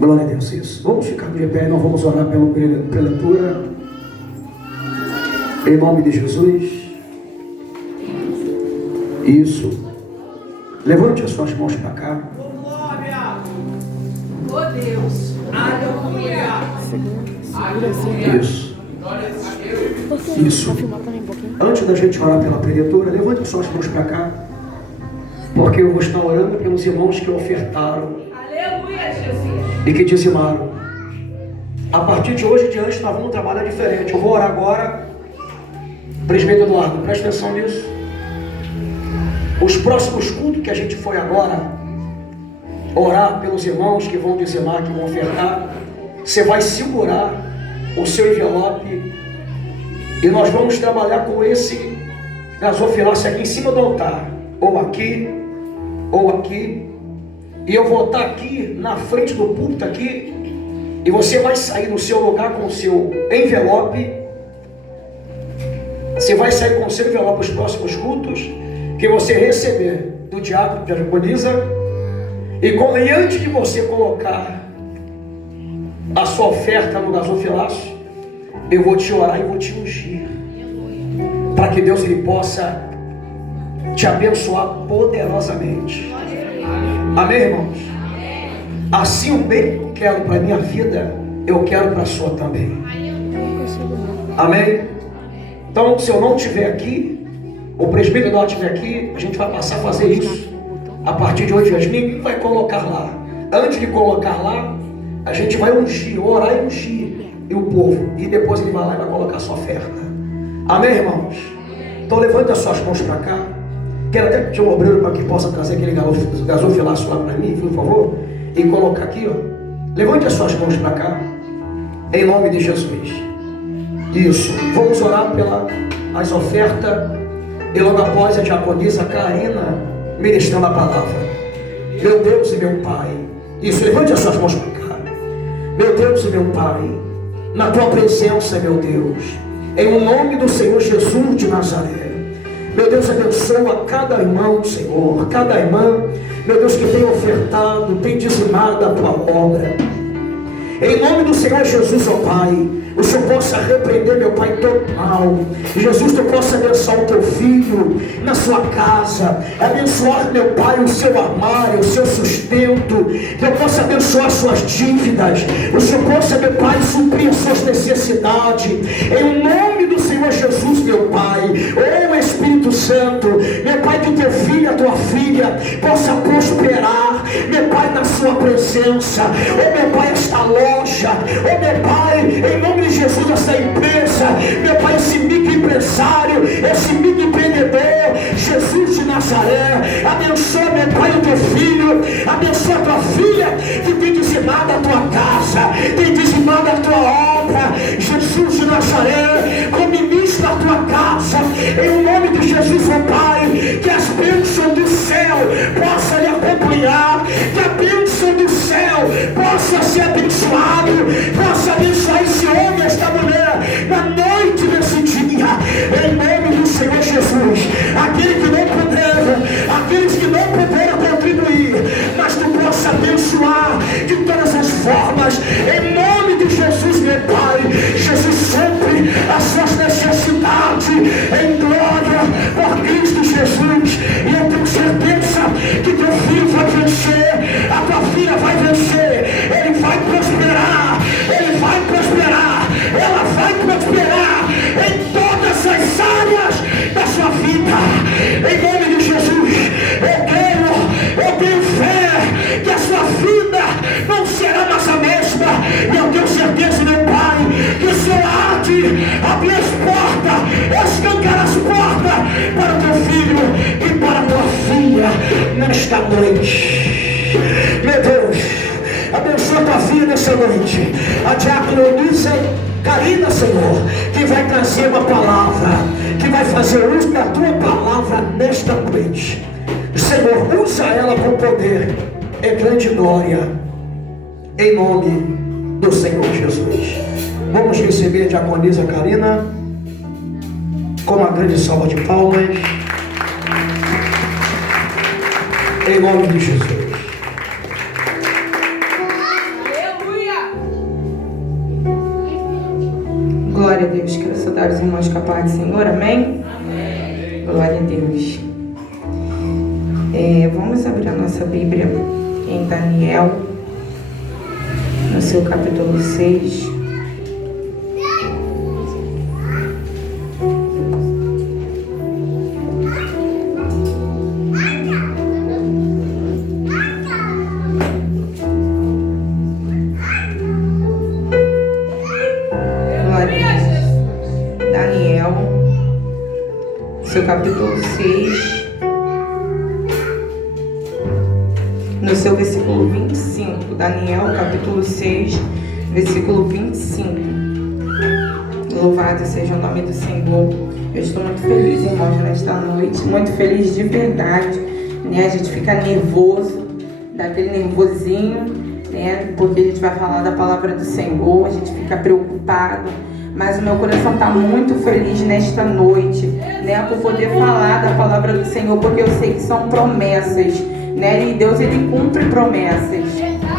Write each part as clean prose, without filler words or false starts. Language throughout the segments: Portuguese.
Glória a Deus, isso. Vamos ficar de pé, nós vamos orar pela prelatura. Em nome de Jesus. Isso. Levante as suas mãos para cá. Glória! Oh Deus! Aleluia! Isso. Isso. Antes da gente orar pela prelatura, levante as suas mãos para cá. Porque eu vou estar orando pelos irmãos que ofertaram. Aleluia, Jesus! E que dizimaram. A partir de hoje em diante nós vamos trabalhar diferente. Eu vou orar agora. Presbítero Eduardo, presta atenção nisso. Os próximos cultos que a gente foi agora orar pelos irmãos que vão dizimar, que vão ofertar, você vai segurar o seu envelope e nós vamos trabalhar com esse gasofilaço aqui em cima do altar, ou aqui, e eu vou estar aqui na frente do púlpito aqui, e você vai sair do seu lugar com o seu envelope. Você vai sair com o seu envelope os próximos cultos que você receber do diácono, da diaconisa, e antes de você colocar a sua oferta no gasofilaço, eu vou te orar e vou te ungir, para que Deus ele possa te abençoar poderosamente. Amém, irmãos? Assim o bem que eu quero para a minha vida, eu quero para a sua também. Amém? Então, se eu não estiver aqui, o presbítero não estiver aqui, a gente vai passar a fazer isso. A partir de hoje, ninguém vai colocar lá. Antes de colocar lá, a gente vai ungir, orar e ungir e o povo. E depois ele vai lá e vai colocar a sua oferta. Amém, irmãos? Então, levante as suas mãos para cá. Quero até pedir um obreiro para que possa trazer aquele gasofilaço lá para mim, por favor. E colocar aqui, ó. Levante as suas mãos para cá. Em nome de Jesus. Isso. Vamos orar pelas ofertas. E logo após a diaconisa Karina ministrando a palavra. Meu Deus e meu Pai. Isso. Levante as suas mãos para cá. Meu Deus e meu Pai. Na tua presença, meu Deus. Em nome do Senhor Jesus de Nazaré. Meu Deus, abençoa cada irmão, Senhor. Cada irmã, meu Deus, que tem ofertado, tem dizimado a tua obra. Em nome do Senhor Jesus, ó Pai, o Senhor possa repreender, meu Pai, todo mal. Jesus, tu possa abençoar o teu filho na sua casa, abençoar, meu Pai, o seu armário, o seu sustento, que eu possa abençoar suas dívidas, o Senhor possa, meu Pai, suprir as suas necessidades. Em nome do Senhor Jesus, meu Pai, ô Espírito Santo, meu Pai, que o teu filho, a tua filha possa prosperar, meu Pai, na sua presença. Ô meu Pai, esta loja, ô meu Pai, em nome de Jesus, essa empresa, meu Pai, esse microempresário, esse microempreendedor, Jesus de Nazaré, abençoa, meu Pai, o teu filho, abençoa a tua filha, que tem dizimado a tua casa, tem dizimado a tua obra, Jesus de Nazaré, ministra a tua casa, em nome de Jesus, ó Pai, que as bênçãos do céu possam lhe acompanhar, que a bênção do céu possa ser abençoado, possa abençoar esse homem, esta mulher, na noite desse dia, em nome do Senhor Jesus. Aqueles que não puderam contribuir, mas tu possa abençoar de todas as formas, em nome de Jesus, meu Pai. Jesus supre as suas necessidades em glória por Cristo Jesus, e eu tenho certeza que teu filho vai vencer, a tua filha vai vencer, ele vai prosperar, ela vai prosperar em todas as áreas da sua vida, em nome de Jesus. Eu tenho fé que a sua vida não será mais a mesma, e eu tenho certeza, meu Pai, que o Senhor há de abrir as portas, escancar as portas para o teu filho e para a tua filha nesta noite. Meu Deus, abençoa a tua filha nessa noite, a diácono Karina, Senhor, que vai trazer uma palavra, que vai fazer uso da tua palavra nesta noite. Senhor, usa ela com poder e grande glória, em nome do Senhor Jesus. Vamos receber a diaconisa Karina. com uma grande salva de palmas. Em nome de Jesus. Glória a Deus. Quero saudar os irmãos com a paz do Senhor. Amém? Amém. Glória a Deus. Vamos abrir a nossa Bíblia em Daniel, no seu capítulo 6. Seu capítulo 6, no seu versículo 25. Daniel, capítulo 6, versículo 25. Louvado seja o nome do Senhor. Eu estou muito feliz, irmãos, nesta noite, muito feliz de verdade, né? A gente fica nervoso, dá aquele nervosinho, né? Porque a gente vai falar da palavra do Senhor, a gente fica preocupado. Mas o meu coração está muito feliz nesta noite, né, por poder falar da palavra do Senhor, porque eu sei que são promessas, né, e Deus, ele cumpre promessas,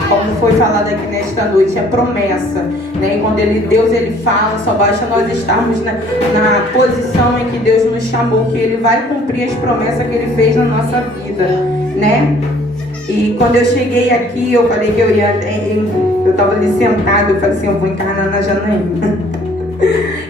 como foi falado aqui nesta noite, é promessa, né, e quando Deus ele fala, só basta nós estarmos na posição em que Deus nos chamou, que ele vai cumprir as promessas que ele fez na nossa vida, né. E quando eu cheguei aqui, eu falei que eu estava ali sentado, eu falei assim, eu vou encarnar na Janaína.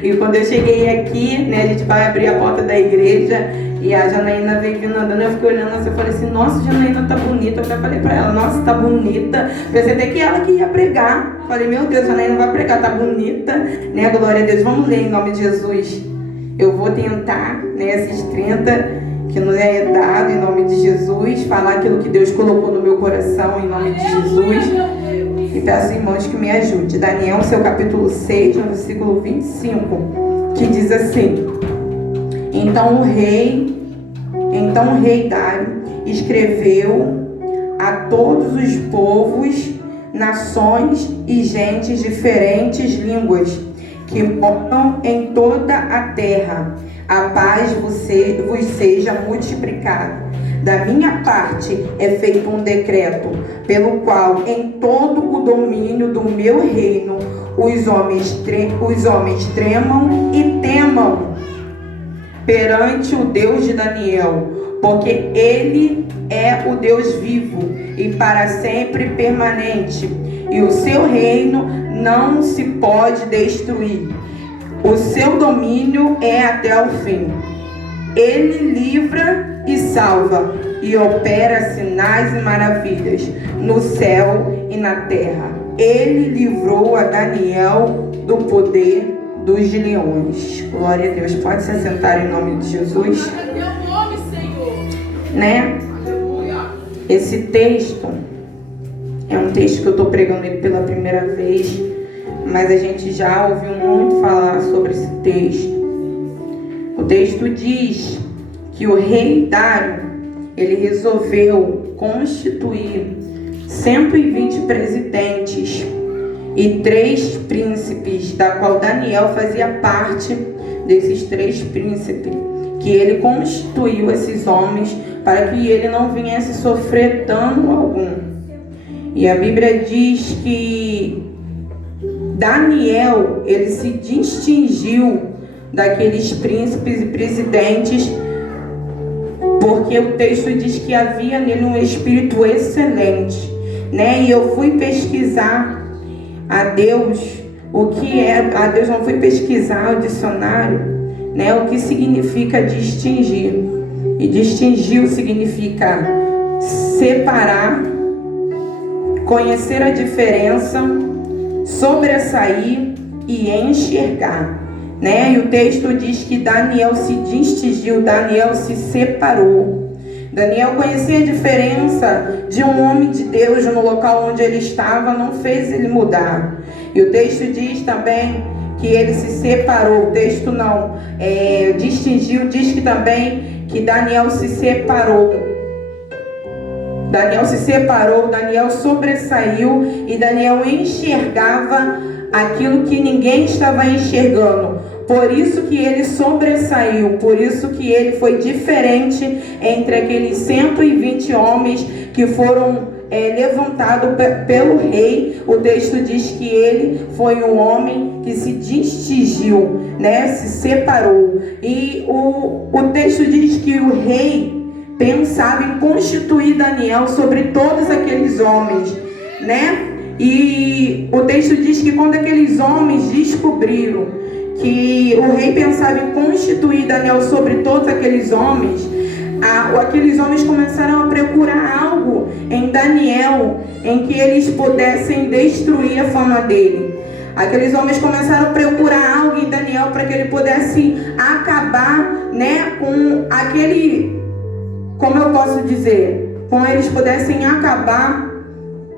E quando eu cheguei aqui, né, a gente vai abrir a porta da igreja e a Janaína veio vindo andando, eu fiquei olhando assim, eu falei assim, nossa, Janaína tá bonita. Eu até falei pra ela, nossa, tá bonita. Pensei até que ela que ia pregar. Falei, meu Deus, Janaína vai pregar, tá bonita, né, glória a Deus. Vamos ler em nome de Jesus. Eu vou tentar, né, esses 30 que nos é dado em nome de Jesus, falar aquilo que Deus colocou no meu coração em nome de Jesus. E peço, irmãos, que me ajude. Daniel, seu capítulo 6, no versículo 25, que diz assim: Então o rei Dário escreveu a todos os povos, nações e gentes diferentes línguas que moram em toda a terra. A paz vos seja multiplicada. Da minha parte é feito um decreto, pelo qual em todo o domínio do meu reino os homens tremam e temam perante o Deus de Daniel, porque ele é o Deus vivo e para sempre permanente, e o seu reino não se pode destruir. O seu domínio é até o fim. Ele livra e salva, e opera sinais e maravilhas no céu e na terra. Ele livrou a Daniel do poder dos leões. Glória a Deus. Pode se assentar em nome de Jesus. Né? Esse texto é um texto que eu estou pregando ele pela primeira vez, mas a gente já ouviu muito falar sobre esse texto. O texto diz que o rei Dário, ele resolveu constituir 120 presidentes e 3 príncipes, da qual Daniel fazia parte desses 3 príncipes, que ele constituiu esses homens para que ele não viesse sofrer dano algum. E a Bíblia diz que Daniel, ele se distinguiu daqueles príncipes e presidentes, porque o texto diz que havia nele um espírito excelente, né? E eu fui pesquisar a Deus, o que é a Deus, não fui pesquisar o dicionário, né? O que significa distinguir. E distinguir significa separar, conhecer a diferença, sobressair e enxergar, né? E o texto diz que Daniel se distinguiu, Daniel se separou. Daniel conhecia a diferença de um homem de Deus no local onde ele estava, não fez ele mudar. E o texto diz também que ele se separou. O texto não distinguiu, diz que também que Daniel se separou. Daniel se separou, Daniel sobressaiu e Daniel enxergava aquilo que ninguém estava enxergando, Por isso que ele sobressaiu, por isso que ele foi diferente entre aqueles 120 homens que foram levantados pelo rei. O texto diz que ele foi um homem que se distinguiu, né? Se separou. E o texto diz que o rei pensava em constituir Daniel sobre todos aqueles homens, né? E o texto diz que quando aqueles homens descobriram que o rei pensava em constituir Daniel sobre todos aqueles homens começaram a procurar algo em Daniel em que eles pudessem destruir a fama dele. Aqueles homens começaram a procurar algo em Daniel para que ele pudesse acabar, né, com aquele, como eu posso dizer, com eles pudessem acabar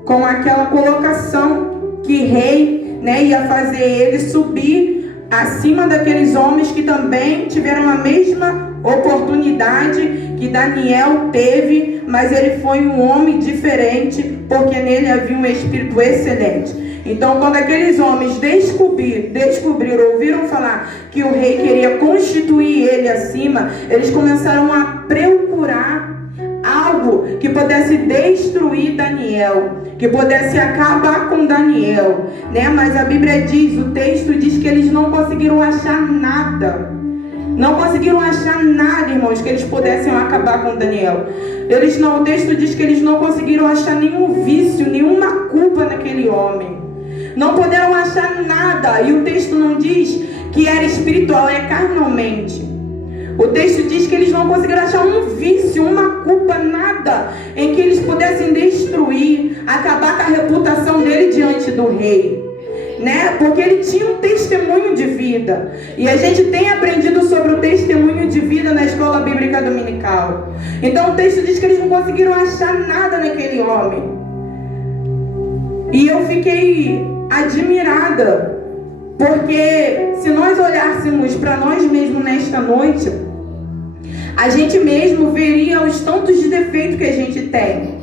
com aquela colocação que rei, né, ia fazer ele subir acima daqueles homens que também tiveram a mesma oportunidade que Daniel teve, mas ele foi um homem diferente, porque nele havia um espírito excelente. Então, quando aqueles homens descobriram, ouviram falar que o rei queria constituir ele acima, eles começaram a procurar algo que pudesse destruir Daniel, que pudesse acabar com Daniel, né? Mas a Bíblia diz, o texto diz que eles não conseguiram achar nada. Não conseguiram achar nada, irmãos, que eles pudessem acabar com Daniel. O texto diz que eles não conseguiram achar nenhum vício, nenhuma culpa naquele homem. Não puderam achar nada. E o texto não diz que era espiritual, é carnalmente. O texto diz que eles não conseguiram achar um vício, uma culpa, nada em que eles pudessem destruir, acabar com a reputação dele diante do rei, né? Porque ele tinha um testemunho de vida. E a gente tem aprendido sobre o testemunho de vida na escola bíblica dominical. Então o texto diz que eles não conseguiram achar nada naquele homem. E eu fiquei admirada, porque se nós olhássemos para nós mesmos nesta noite, a gente mesmo veria os tantos de defeitos que a gente tem,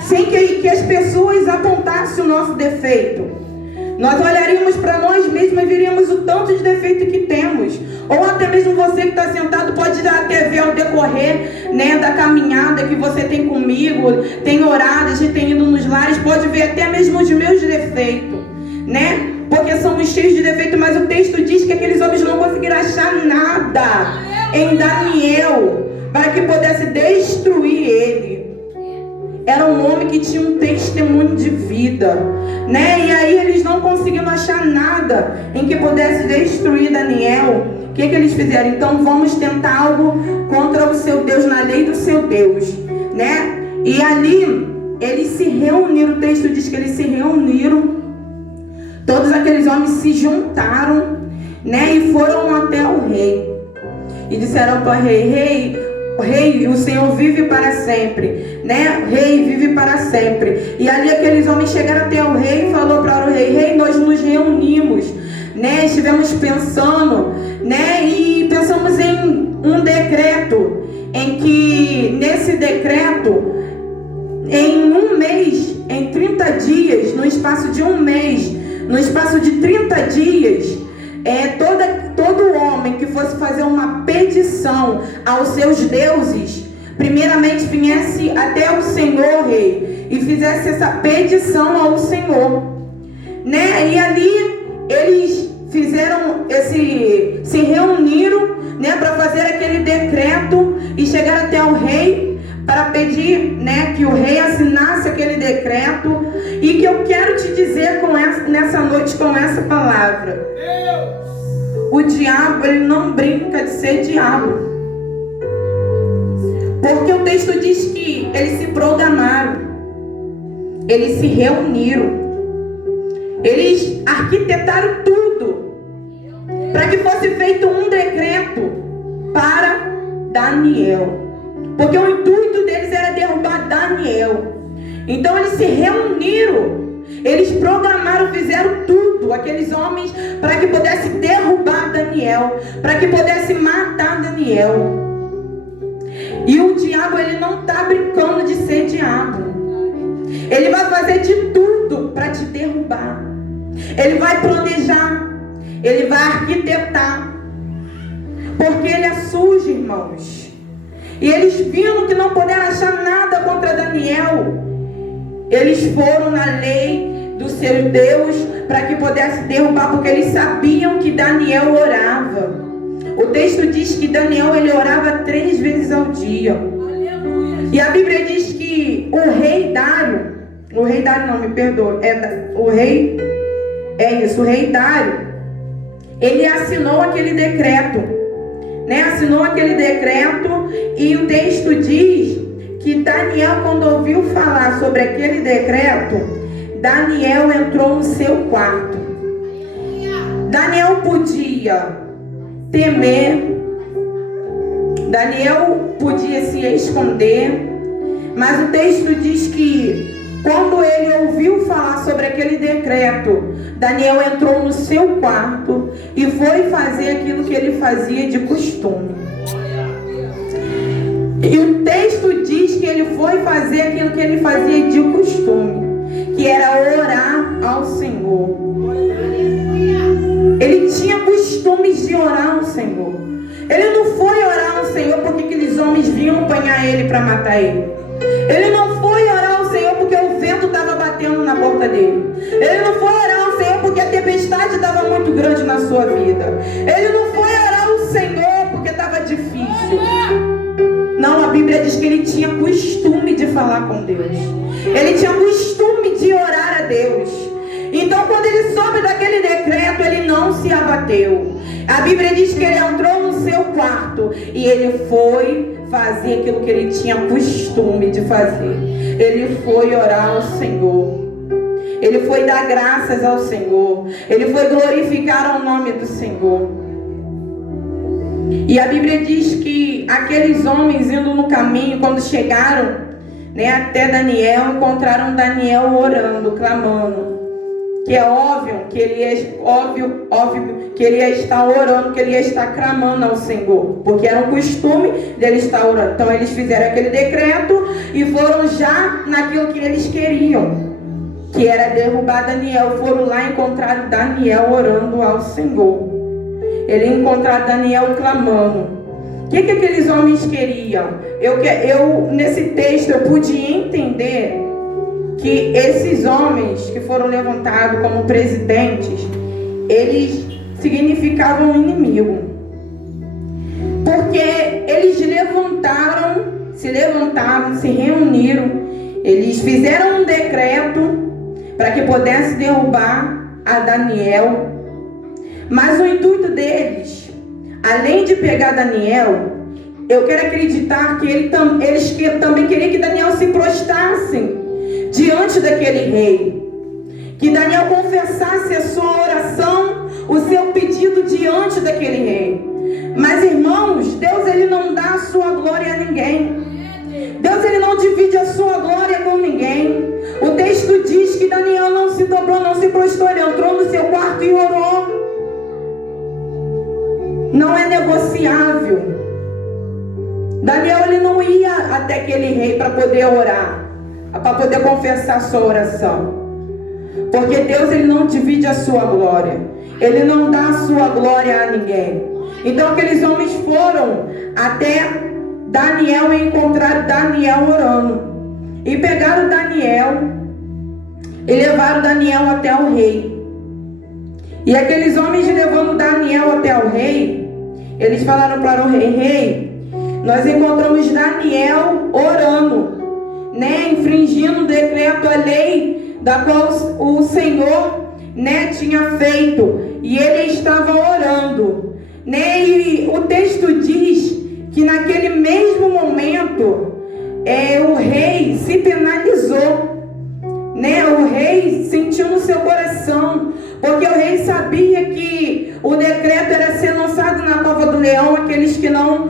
sem que as pessoas apontassem o nosso defeito. Nós olharíamos para nós mesmos e veríamos o tanto de defeito que temos. Ou até mesmo você que está sentado pode até ver ao decorrer, né, da caminhada que você tem comigo, tem orado, a gente tem ido nos lares, pode ver até mesmo os meus defeitos, né? Porque somos cheios de defeito, mas o texto diz que aqueles homens não conseguiram achar nada em Daniel para que pudesse destruir ele. Era um homem que tinha um testemunho de vida, né? E aí eles não conseguiram achar nada em que pudesse destruir Daniel. O que eles fizeram? Então vamos tentar algo contra o seu Deus, na lei do seu Deus, né? E ali eles se reuniram, o texto diz que eles se reuniram. Todos aqueles homens se juntaram, né, e foram até o rei. E disseram para o rei, rei, o Senhor vive para sempre, né? Rei, vive para sempre. E ali aqueles homens chegaram até o rei e falou para o rei, rei, nós nos reunimos, né? Estivemos pensando, né? E pensamos em um decreto, em que nesse decreto, em um mês, em 30 dias, no espaço de um mês, no espaço de 30 dias, todo homem que fosse fazer uma petição aos seus deuses, primeiramente viesse até o Senhor, rei, e fizesse essa petição ao Senhor, né? E ali eles fizeram se reuniram, né, para fazer aquele decreto e chegaram até o rei para pedir, né, que o rei assinasse aquele decreto. E que eu quero te dizer nessa noite com essa palavra: o diabo, ele não brinca de ser diabo, porque o texto diz que eles se programaram, eles se reuniram, eles arquitetaram tudo para que fosse feito um decreto para Daniel, porque o intuito deles era derrubar Daniel. Então eles se reuniram, eles programaram, fizeram tudo, aqueles homens, para que pudesse derrubar Daniel, para que pudesse matar Daniel. E o diabo, ele não está brincando de ser diabo. Ele vai fazer de tudo para te derrubar. Ele vai planejar, ele vai arquitetar, porque ele é sujo, irmãos. E eles viram que não puderam achar nada contra Daniel. Eles foram na lei do seu Deus para que pudesse derrubar, porque eles sabiam que Daniel orava. O texto diz que Daniel ele orava 3 vezes ao dia. E a Bíblia diz que o rei Dário, o rei Dário, ele assinou aquele decreto, né? Assinou aquele decreto, e o texto diz que Daniel, quando ouviu falar sobre aquele decreto, Daniel entrou no seu quarto. Daniel podia temer, Daniel podia se esconder, mas o texto diz que quando ele ouviu falar sobre aquele decreto, Daniel entrou no seu quarto e foi fazer aquilo que ele fazia de costume. E o texto diz que ele foi fazer aquilo que ele fazia de costume, que era orar ao Senhor. Ele tinha costumes de orar ao Senhor. Ele não foi orar ao Senhor porque aqueles homens vinham apanhar ele para matar ele. Ele não foi orar ao Senhor porque o vento estava batendo na porta dele. Ele não foi orar ao Senhor porque a tempestade estava muito grande na sua vida. Ele não foi orar ao Senhor porque estava difícil. Não, a Bíblia diz que ele tinha costume de falar com Deus. Ele tinha costume de orar a Deus. Então, quando ele soube daquele decreto, ele não se abateu. A Bíblia diz que ele entrou no seu quarto e ele foi fazer aquilo que ele tinha costume de fazer. Ele foi orar ao Senhor. Ele foi dar graças ao Senhor. Ele foi glorificar o nome do Senhor. E a Bíblia diz que aqueles homens indo no caminho, quando chegaram, né, até Daniel, encontraram Daniel orando, clamando. Que é óbvio que ele ia estar orando, que ele ia estar clamando ao Senhor, porque era um costume dele estar orando. Então eles fizeram aquele decreto e foram já naquilo que eles queriam, que era derrubar Daniel. Foram lá e encontraram Daniel orando ao Senhor. Eles encontraram Daniel clamando. O que aqueles homens queriam? Nesse texto eu pude entender que esses homens que foram levantados como presidentes, eles significavam um inimigo. Porque eles se reuniram, eles fizeram um decreto para que pudesse derrubar a Daniel. Mas o intuito deles, além de pegar Daniel, eu quero acreditar que eles também queriam que Daniel se prostrasse diante daquele rei, que Daniel confessasse a sua oração, o seu pedido diante daquele rei. Mas irmãos, Deus ele não dá a sua glória a ninguém. Deus ele não divide a sua glória com ninguém. O texto diz que Daniel não se dobrou, não se prostrou, ele entrou no seu quarto e orou. Não é negociável. Daniel ele não ia até aquele rei para poder orar, para poder confessar a sua oração, porque Deus ele não divide a sua glória, ele não dá a sua glória a ninguém. Então aqueles homens foram até Daniel e encontraram Daniel orando, e pegaram Daniel e levaram Daniel até o rei. E aqueles homens levando Daniel até o rei, eles falaram para o rei: rei, nós encontramos Daniel orando, né, infringindo o decreto, a lei da qual o Senhor, né, tinha feito, e ele estava orando, né, e o texto diz que naquele mesmo momento o rei se penalizou, né, o rei sentiu no seu coração, porque o rei sabia que o decreto era ser lançado na cova do leão aqueles que não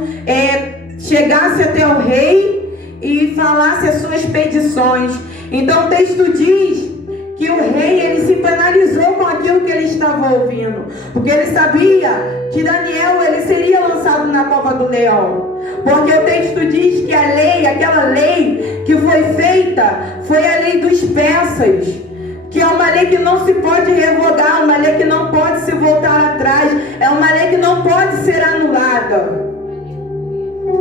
chegassem até o rei e falasse as suas petições. Então o texto diz que o rei ele se penalizou com aquilo que ele estava ouvindo, porque ele sabia que Daniel ele seria lançado na cova do leão, porque o texto diz que a lei, aquela lei que foi feita, foi a lei dos persas, que é uma lei que não se pode revogar, uma lei que não pode se voltar atrás, é uma lei que não pode ser anulada.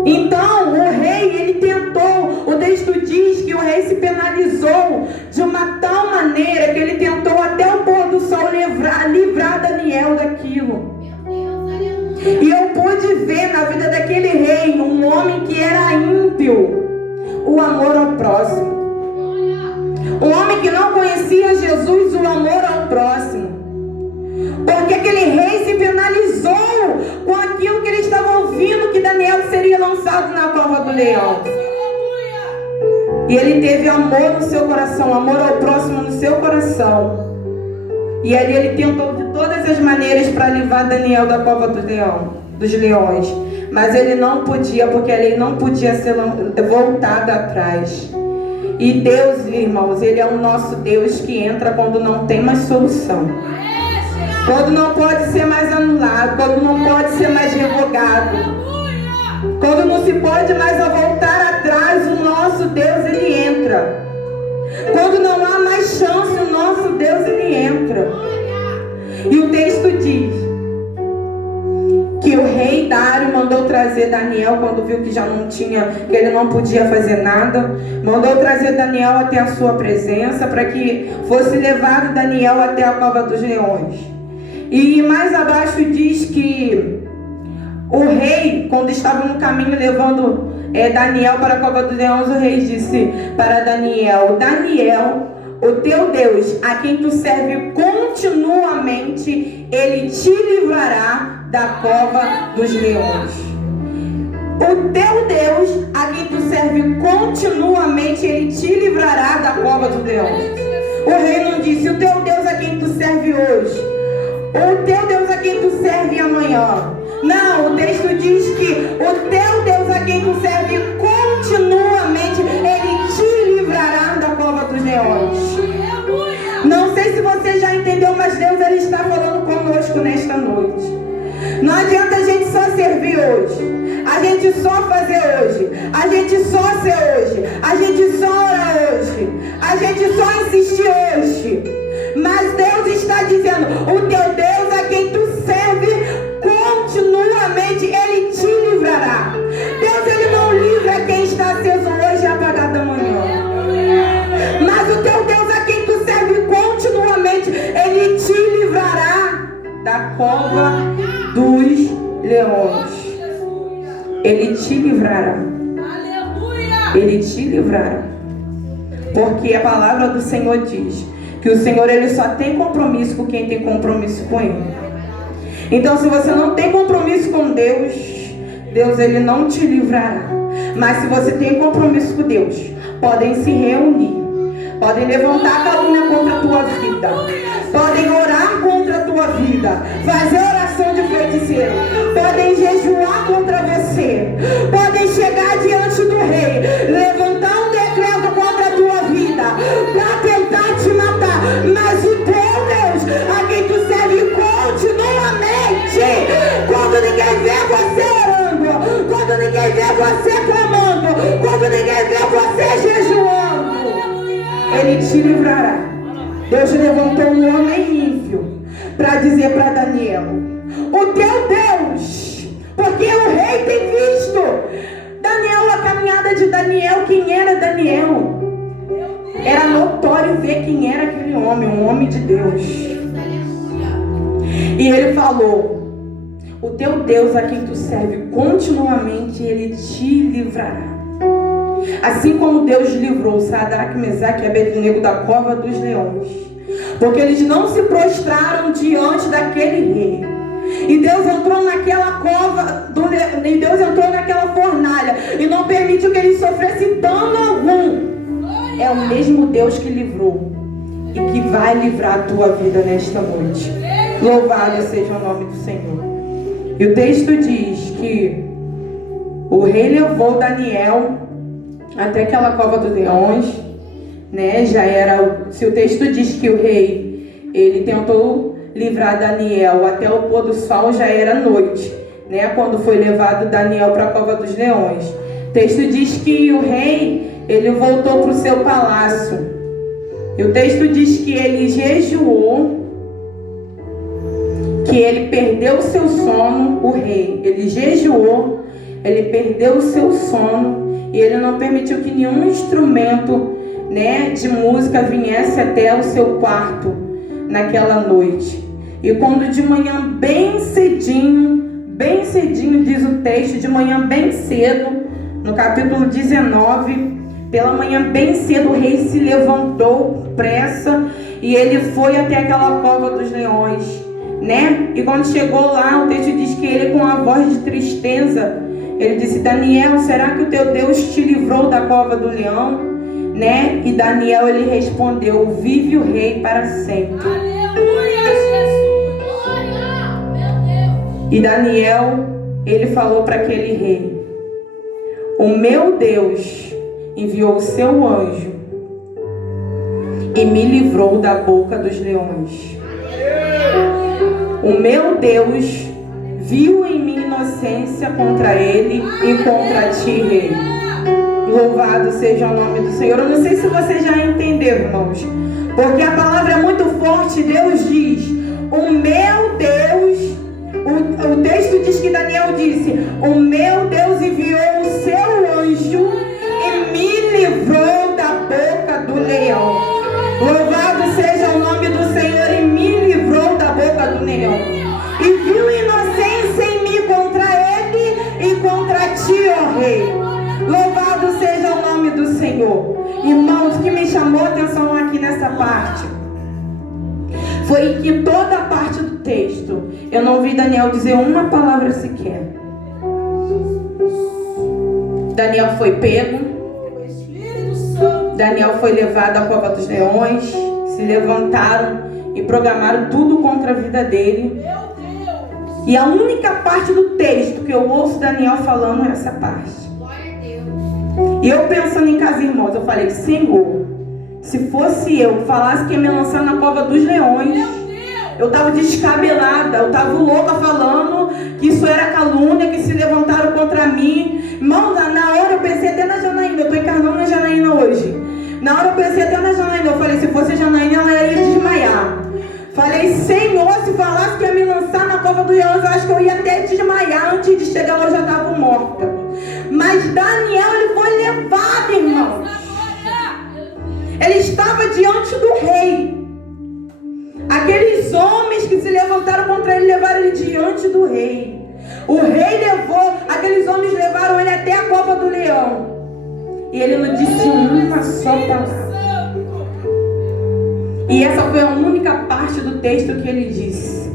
Então o rei, ele tentou, o texto diz que o rei se penalizou de uma tal maneira que ele tentou até o pôr do sol livrar Daniel daquilo. E eu pude ver na vida daquele rei, um homem que era ímpio, o amor ao próximo. Um homem que não conhecia Jesus, o amor ao próximo. Porque aquele rei se penalizou com aquilo que ele estava ouvindo, que Daniel seria lançado na cova do leão. E ele teve amor no seu coração, amor ao próximo no seu coração. E ali ele tentou de todas as maneiras para livrar Daniel da cova dos leões. Mas ele não podia, porque a lei não podia ser voltada atrás. E Deus, irmãos, Ele é o nosso Deus que entra quando não tem mais solução. Quando não pode ser mais anulado, quando não pode ser mais revogado, quando não se pode mais voltar atrás, o nosso Deus, Ele entra. Quando não há mais chance, o nosso Deus, Ele entra. E o texto diz que o rei Dário mandou trazer Daniel, quando viu que já não tinha, que ele não podia fazer nada, mandou trazer Daniel até a sua presença, para que fosse levado Daniel até a cova dos leões. E mais abaixo diz que o rei, quando estava no caminho levando Daniel para a cova dos leões, o rei disse para Daniel: Daniel, o teu Deus, a quem tu serve continuamente, Ele te livrará da cova dos leões. O teu Deus, a quem tu serve continuamente, Ele te livrará da cova dos leões. O rei não disse: o teu Deus a quem tu serve hoje, o teu Deus a quem tu serve amanhã. Não, o texto diz que o teu Deus a quem tu serve continuamente, Ele te livrará da cova dos leões. Não sei se você já entendeu, mas Deus, Ele está falando conosco nesta noite. Não adianta a gente só servir hoje, a gente só fazer hoje, a gente só ser hoje, a gente só orar hoje, a gente só insistir hoje. Mas Deus está dizendo: o teu Deus a quem tu serve continuamente, Ele te livrará. Deus, Ele não livra quem está aceso hoje e apagado amanhã. Mas o teu Deus a quem tu serve continuamente, Ele te livrará da cova dos leões. Ele te livrará. Ele te livrará. Porque a palavra do Senhor diz que o Senhor, Ele só tem compromisso com quem tem compromisso com Ele. Então, se você não tem compromisso com Deus, Deus, Ele não te livrará. Mas se você tem compromisso com Deus, podem se reunir, podem levantar calúnia contra a tua vida, podem orar contra a tua vida, fazer oração de feiticeiro, podem jejuar contra você, podem chegar diante do rei, levantar um decreto contra a tua vida, para tentar te matar. Mas o teu Deus, a quem tu serve continuamente, quando ninguém vê você orando, quando ninguém vê você clamando, quando ninguém vê você jejuando, Ele te livrará. Deus levantou um homem ímpio para dizer para Daniel: o teu Deus, porque o rei tem visto Daniel, a caminhada de Daniel. Quem era Daniel? Era notório ver quem era aquele homem, um homem de Deus. E ele falou: o teu Deus a quem tu serve continuamente, Ele te livrará. Assim como Deus livrou Sadraque, Mesaque e Abednego da cova dos leões, porque eles não se prostraram diante daquele rei. E Deus entrou naquela cova, e Deus entrou naquela fornalha e não permitiu que eles sofressem dano algum. É o mesmo Deus que livrou e que vai livrar a tua vida nesta noite. Louvado seja o nome do Senhor. E o texto diz que o rei levou Daniel até aquela cova dos leões, né? Já era, se o texto diz que o rei, ele tentou livrar Daniel até o pôr do sol, já era noite, né? Quando foi levado Daniel para a cova dos leões. O texto diz que o rei, ele voltou para o seu palácio, E o texto diz que ele jejuou, que ele perdeu o seu sono, o rei. Ele jejuou, ele perdeu o seu sono e ele não permitiu que nenhum instrumento, de música viesse até o seu quarto naquela noite. E quando de manhã bem cedinho diz o texto, de manhã bem cedo, no capítulo 19, pela manhã bem cedo o rei se levantou pressa e ele foi até aquela cova dos leões, E quando chegou lá, o texto diz que ele, com a voz de tristeza, ele disse: Daniel, será que o teu Deus te livrou da cova do leão? E Daniel, ele respondeu: vive o rei para sempre. Aleluia, Jesus. Glória, meu Deus. E Daniel, ele falou para aquele rei: o meu Deus enviou o seu anjo e me livrou da boca dos leões. O meu Deus viu em mim inocência contra ele e contra ti, rei. Louvado seja o nome do Senhor. Eu não sei se vocês já entenderam, irmãos, porque a palavra é muito forte. Deus diz: o meu Deus. O texto diz que Daniel disse: o meu Deus enviou o seu anjo e me livrou da boca do leão. Louvado seja o nome do Senhor. E me livrou da boca do leão. E viu inocência em mim contra ele e contra ti, ó rei. Louvado seja o nome do Senhor. Irmãos, o que me chamou a atenção aqui nessa parte foi que toda a parte do texto eu não vi Daniel dizer uma palavra sequer. Daniel foi pego, Daniel foi levado à cova dos leões, se levantaram e programaram tudo contra a vida dele. E a única parte do texto que eu ouço Daniel falando é essa parte. E eu pensando em casa, irmãos, eu falei: Senhor, se fosse eu, falasse que ia me lançar na cova dos leões, eu estava descabelada, eu estava louca falando que isso era calúnia, que se levantaram contra mim. Irmão, na hora eu pensei até na Janaína, eu estou encarnando na Janaína hoje. Na hora eu pensei até na Janaína, eu falei: se fosse a Janaína, ela ia desmaiar. Falei: Senhor, se falasse que ia me lançar na cova dos leões, eu acho que eu ia até desmaiar. Antes de chegar lá eu já estava morta. Mas Daniel, ele foi levado, irmãos. Ele estava diante do rei. Aqueles homens que se levantaram contra ele levaram ele diante do rei. O rei levou, aqueles homens levaram ele até a cova do leão. E ele não disse uma só palavra. E essa foi a única parte do texto que ele disse: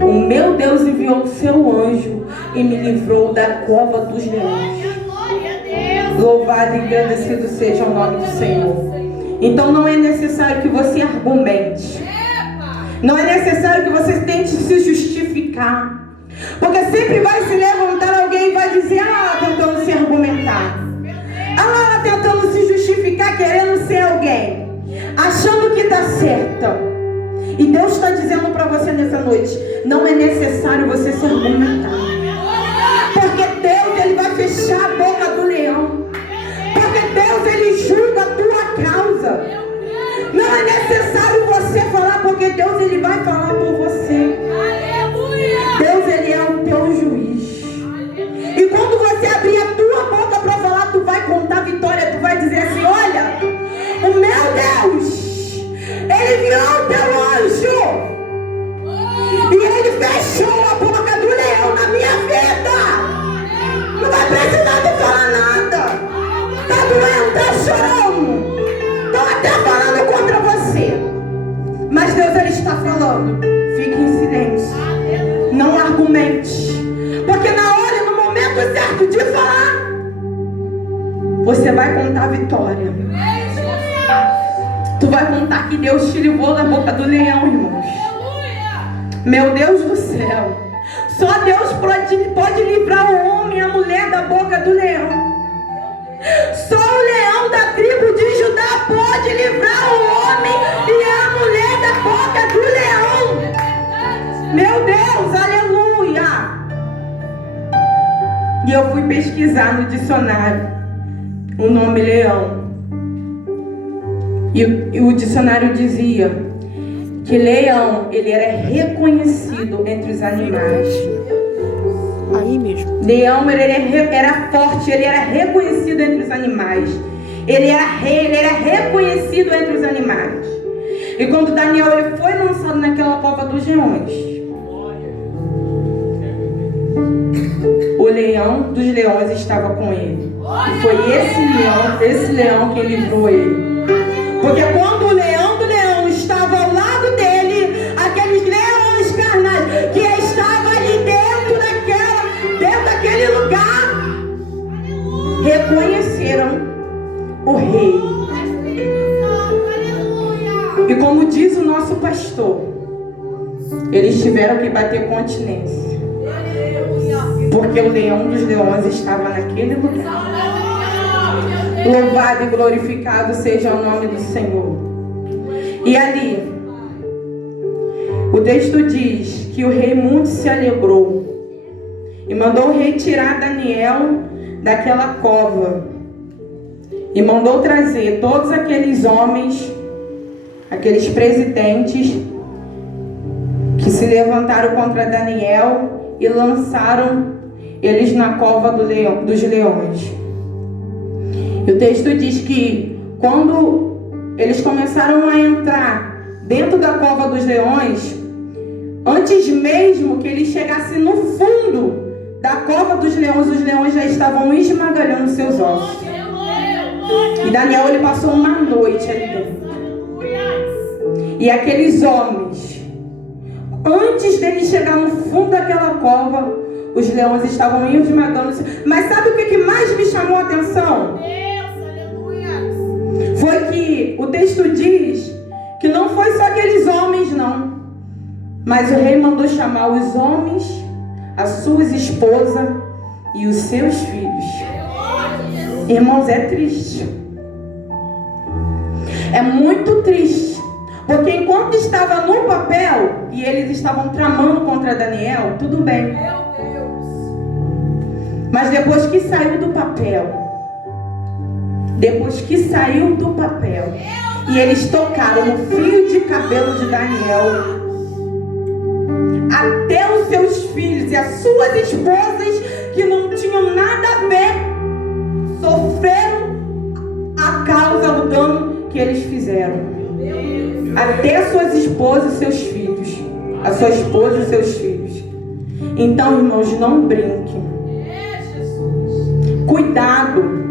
o meu Deus enviou o seu anjo e me livrou da cova dos leões. Louvado e agradecido seja o nome do Senhor. Então não é necessário que você argumente. Não é necessário que você tente se justificar. Porque sempre vai se levantar alguém e vai dizer: ah, tentando se argumentar. Ah, tentando se justificar, querendo ser alguém, achando que está certa. E Deus está dizendo para você nessa noite: não é necessário você se argumentar. Porque Deus, ele vai fechar a boca do leão. Porque Deus, ele julga a tua causa. Não é necessário você falar, porque Deus, ele vai falar por você. Deus, ele é o teu juiz. E quando você abrir a tua boca para falar, tu vai contar vitória. Tu vai dizer assim: olha, o meu Deus, ele enviou o teu anjo e ele fechou a boca do leão na minha vida. Não vai precisar de falar nada. Tá doendo, tá chorando, estão até falando contra você, mas Deus, ele está falando: fique em silêncio, não argumente, porque na hora e no momento certo de falar, você vai contar a vitória. Tu vai contar que Deus te livrou da boca do leão, irmãos. Meu Deus do céu, só Deus pode livrar o homem e a mulher da boca do leão. Só o leão da tribo de Judá pode livrar o homem e a mulher da boca do leão. Meu Deus, aleluia. E eu fui pesquisar no dicionário o nome leão. E o dicionário dizia que leão, ele era reconhecido entre os animais. Aí mesmo. Leão, ele era forte, ele era reconhecido entre os animais. Ele era rei, ele era reconhecido entre os animais. E quando Daniel ele foi lançado naquela cova dos leões, o leão dos leões estava com ele. E foi esse leão que livrou ele. Porque quando o leão do leão estava ao lado dele, aqueles leões carnais que estavam ali dentro daquele lugar, reconheceram o rei. E como diz o nosso pastor, eles tiveram que bater continência, porque o leão dos leões estava naquele lugar. Louvado e glorificado seja o nome do Senhor. E ali, o texto diz que o rei muito se alegrou e mandou retirar Daniel daquela cova e mandou trazer todos aqueles homens, aqueles presidentes que se levantaram contra Daniel e lançaram eles na cova dos leões. E o texto diz que quando eles começaram a entrar dentro da cova dos leões, antes mesmo que eles chegassem no fundo da cova dos leões, os leões já estavam esmagalhando seus ossos. E Daniel ele passou uma noite ali dentro. E aqueles homens, antes deles chegar no fundo daquela cova, os leões estavam esmagando. Mas sabe o que mais me chamou a atenção? Foi que o texto diz que não foi só aqueles homens, não. Mas o rei mandou chamar os homens, as suas esposas e os seus filhos. Irmãos, é triste. É muito triste. Porque enquanto estava no papel e eles estavam tramando contra Daniel, tudo bem. Mas depois que saiu do papel, e eles tocaram no fio de cabelo de Daniel, até os seus filhos e as suas esposas que não tinham nada a ver sofreram a causa, o dano que eles fizeram. Até as suas esposas e seus filhos. A sua esposa e seus filhos. Então, irmãos, não brinquem. Cuidado.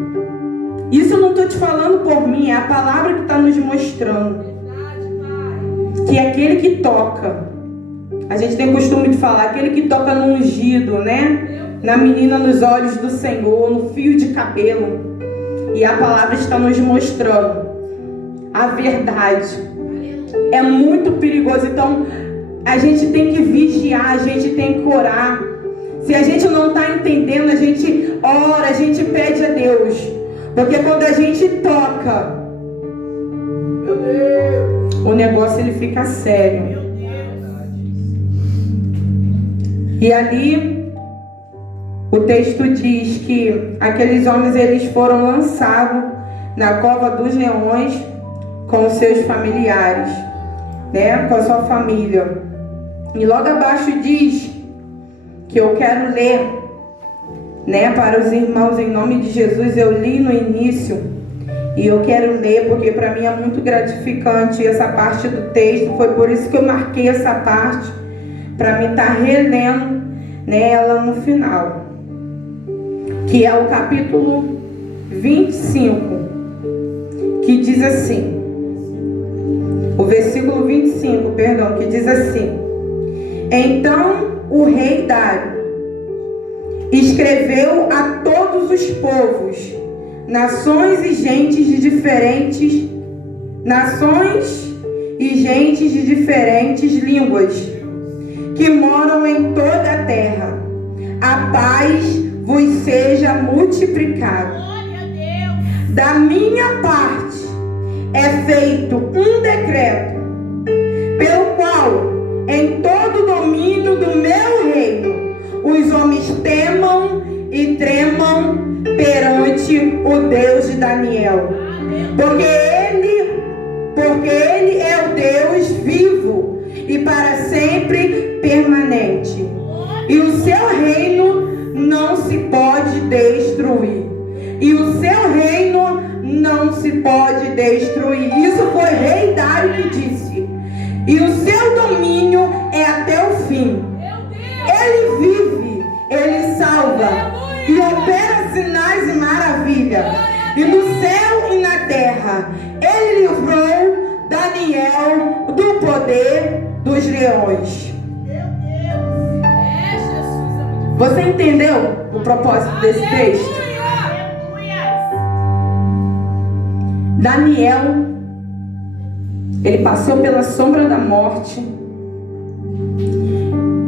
Isso eu não estou te falando por mim, é a palavra que está nos mostrando. Que aquele que toca, a gente tem costume de falar, aquele que toca no ungido, né? Na menina nos olhos do Senhor, no fio de cabelo. E a palavra está nos mostrando a verdade. É muito perigoso. Então, a gente tem que vigiar, a gente tem que orar. Se a gente não está entendendo, a gente ora, a gente pede a Deus. Porque quando a gente toca, o negócio ele fica sério. E ali, o texto diz que aqueles homens eles foram lançados na cova dos leões com os seus familiares, né, com a sua família. E logo abaixo diz que eu quero ler, né, para os irmãos em nome de Jesus. Eu li no início e eu quero ler porque para mim é muito gratificante essa parte do texto. Foi por isso que eu marquei essa parte para mim estar relendo, né, ela no final, que é o capítulo 25, que diz assim, o versículo 25, perdão, que diz assim: então o rei Dário escreveu a todos os povos, nações e gentes de diferentes línguas que moram em toda a terra: a paz vos seja multiplicada. Da minha parte é feito um decreto, pelo qual em todo o domínio do meu reino os homens temam e tremam perante o Deus de Daniel, porque ele porque Ele é o Deus vivo e para sempre permanente. E o seu reino não se pode destruir. E o seu reino não se pode destruir. Isso foi rei Dário que disse. E o seu domínio é até o fim. Ele vive, ele salva e opera sinais e maravilhas. E no céu e na terra, ele livrou Daniel do poder dos leões. Você entendeu o propósito desse texto? Daniel, ele passou pela sombra da morte.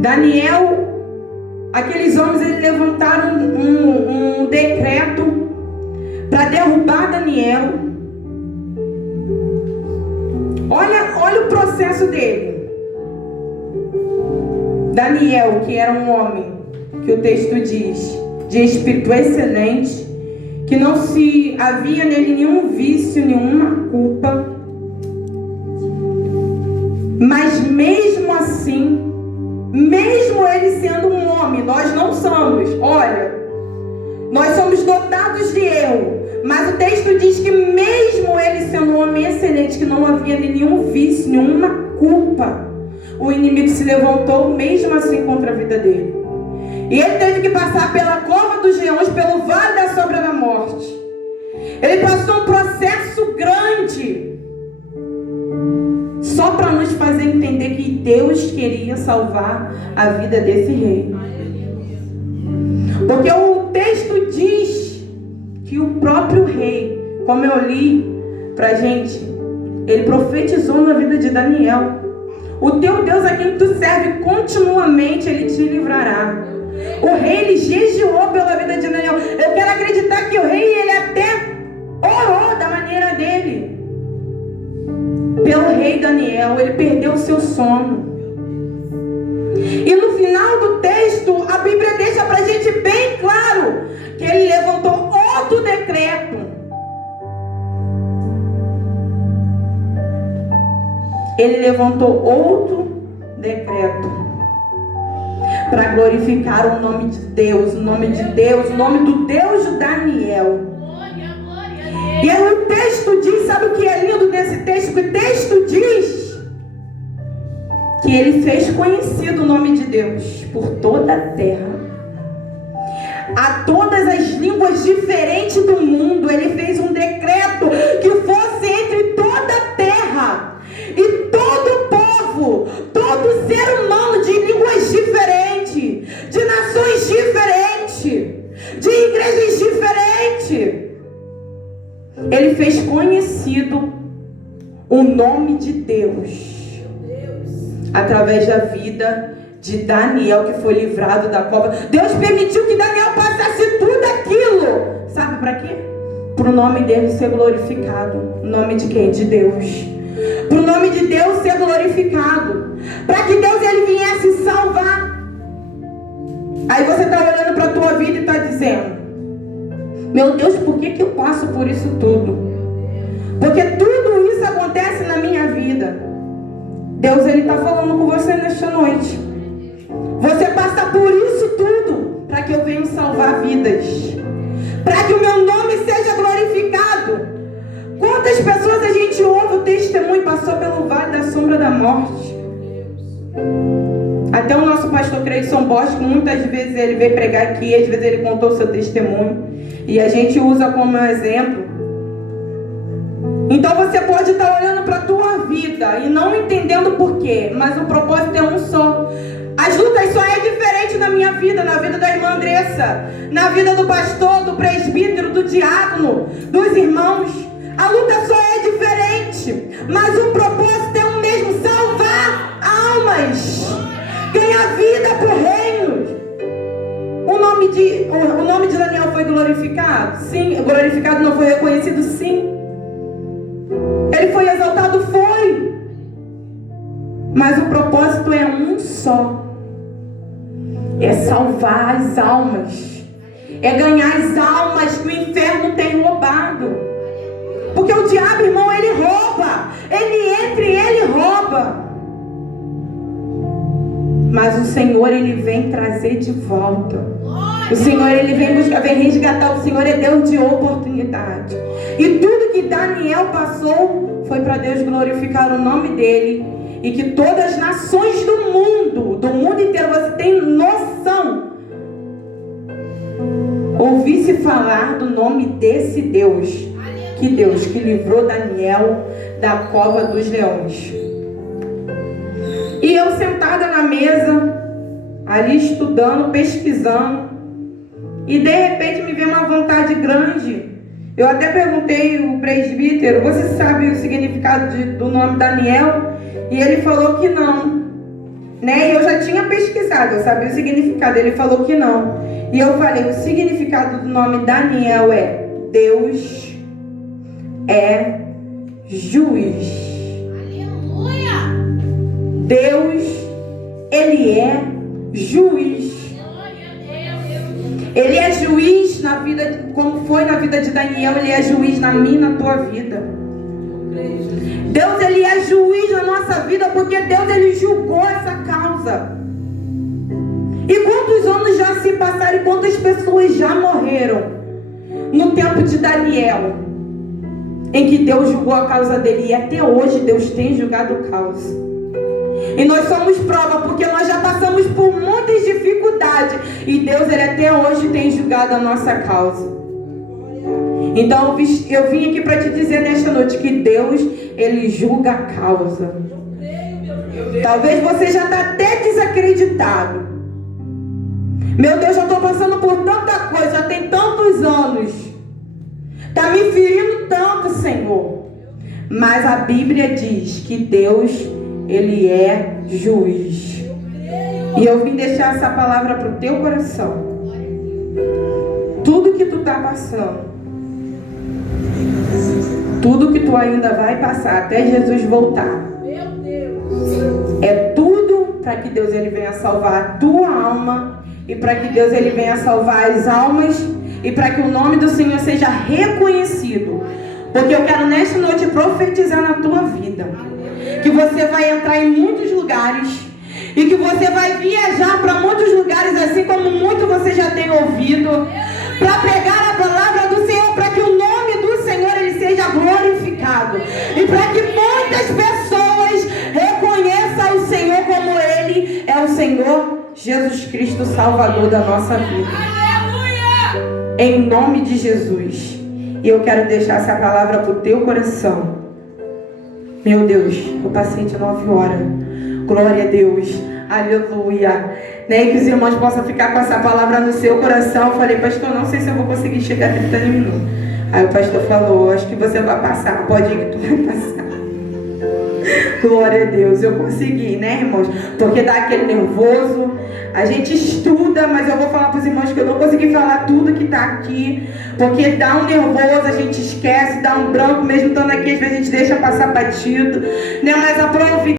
Daniel, aqueles homens, eles levantaram um decreto para derrubar Daniel. Olha o processo dele. Daniel, que era um homem, que o texto diz, de espírito excelente, que não se havia nele nenhum vício, nenhuma culpa. Mas mesmo assim, mesmo ele sendo um homem, nós não somos, olha, nós somos dotados de erro, mas o texto diz que mesmo ele sendo um homem excelente, que não havia nenhum vício, nenhuma culpa, o inimigo se levantou mesmo assim contra a vida dele. E ele teve que passar pela cova dos leões, pelo vale da sombra da morte. Ele passou um processo grande, só para nos fazer entender que Deus queria salvar a vida desse rei. Porque o texto diz que o próprio rei, como eu li pra gente, ele profetizou na vida de Daniel. O teu Deus a quem tu serve continuamente, ele te livrará. O rei, ele jejuou pela vida de Daniel. Eu quero acreditar que o rei, ele até orou da maneira dele. Pelo rei Daniel, ele perdeu o seu sono. E no final do texto, a Bíblia deixa pra gente bem claro que ele levantou outro decreto. Ele levantou outro decreto para glorificar o nome de Deus, o nome de Deus, o nome do Deus de Daniel. E aí o texto diz, sabe o que é lindo nesse texto? Que o texto diz que ele fez conhecido o nome de Deus por toda a terra. A todas as línguas diferentes do mundo, ele fez um decreto que fosse entre toda a terra e todo povo, todo ser humano de línguas diferentes, de nações diferentes, de igrejas diferentes. Ele fez conhecido o nome de Deus através da vida de Daniel, que foi livrado da cova. Deus permitiu que Daniel passasse tudo aquilo. Sabe para quê? Para o nome dele ser glorificado. O nome de quem? De Deus. Para o nome de Deus ser glorificado. Para que Deus ele viesse salvar. Aí você está olhando para a tua vida e está dizendo: meu Deus, por que eu passo por isso tudo? Porque tudo isso acontece na minha vida. Deus ele está falando com você nesta noite. Você passa por isso tudo para que eu venha salvar vidas, para que o meu nome seja glorificado. Quantas pessoas a gente ouve o testemunho, passou pelo vale da sombra da morte? Até o nosso pastor Creidson Bosch, muitas vezes ele veio pregar aqui, às vezes ele contou o seu testemunho e a gente usa como exemplo. Então você pode estar olhando para a tua vida e não entendendo por quê, mas o propósito é um só. As lutas só é diferente na minha vida, na vida da irmã Andressa, na vida do pastor, do presbítero, do diácono, dos irmãos. A luta só é diferente, mas o propósito é o mesmo: salvar almas, ganhar vida para o reino. O nome de Daniel foi glorificado? Sim. Glorificado, não foi reconhecido? Sim. Ele foi exaltado? Foi. Mas o propósito é um só: é salvar as almas, é ganhar as almas que o inferno tem roubado. Porque o diabo, irmão, ele rouba, ele prova. Mas o Senhor, Ele vem trazer de volta. O Senhor, Ele vem buscar, vem resgatar. O Senhor é Deus de oportunidade. E tudo que Daniel passou foi para Deus glorificar o nome dEle. E que todas as nações do mundo inteiro, você tem noção, ouvisse falar do nome desse Deus. Que Deus que livrou Daniel da cova dos leões. E eu sentada na mesa, ali estudando, pesquisando, e de repente me veio uma vontade grande. Eu até perguntei o presbítero: você sabe o significado do nome Daniel? E ele falou que não, né? E eu já tinha pesquisado, eu sabia o significado. Ele falou que não. E eu falei: o significado do nome Daniel é Deus é juiz. Aleluia! Deus, Ele é juiz. Ele é juiz na vida, como foi na vida de Daniel, Ele é juiz na minha e na tua vida. Deus, Ele é juiz na nossa vida, porque Deus, Ele julgou essa causa. E quantos anos já se passaram e quantas pessoas já morreram no tempo de Daniel, em que Deus julgou a causa dele, e até hoje Deus tem julgado a causa. E nós somos prova, porque nós já passamos por muitas dificuldades, e Deus, Ele até hoje tem julgado a nossa causa. Então eu vim aqui para te dizer nesta noite que Deus, Ele julga a causa. Talvez você já está até desacreditado. Meu Deus, já estou passando por tanta coisa, já tem tantos anos. Está me ferindo tanto, Senhor. Mas a Bíblia diz que Deus, Ele é juiz. E eu vim deixar essa palavra para o teu coração. Tudo que tu está passando, tudo que tu ainda vai passar até Jesus voltar, é tudo para que Deus, Ele venha salvar a tua alma, e para que Deus, Ele venha salvar as almas, e para que o nome do Senhor seja reconhecido. Porque eu quero nesta noite profetizar na tua vida que você vai entrar em muitos lugares, e que você vai viajar para muitos lugares, assim como muito você já tem ouvido, para pregar a palavra do Senhor, para que o nome do Senhor, Ele seja glorificado, e para que muitas pessoas reconheçam o Senhor como Ele é o Senhor Jesus Cristo, Salvador da nossa vida. Aleluia! Em nome de Jesus. E eu quero deixar essa palavra para o teu coração. Meu Deus, eu passei de 9 horas. Glória a Deus. Aleluia. Né? E que os irmãos possam ficar com essa palavra no seu coração. Eu falei: pastor, não sei se eu vou conseguir chegar a 30 minutos. Aí o pastor falou: acho que você vai passar. Pode ir que tu vai passar. Glória a Deus, eu consegui, né, irmãos? Porque dá aquele nervoso. A gente estuda, mas eu vou falar para os irmãos que eu não consegui falar tudo que está aqui, porque dá um nervoso, a gente esquece, dá um branco, mesmo estando aqui, às vezes a gente deixa passar batido, né? Mas aprove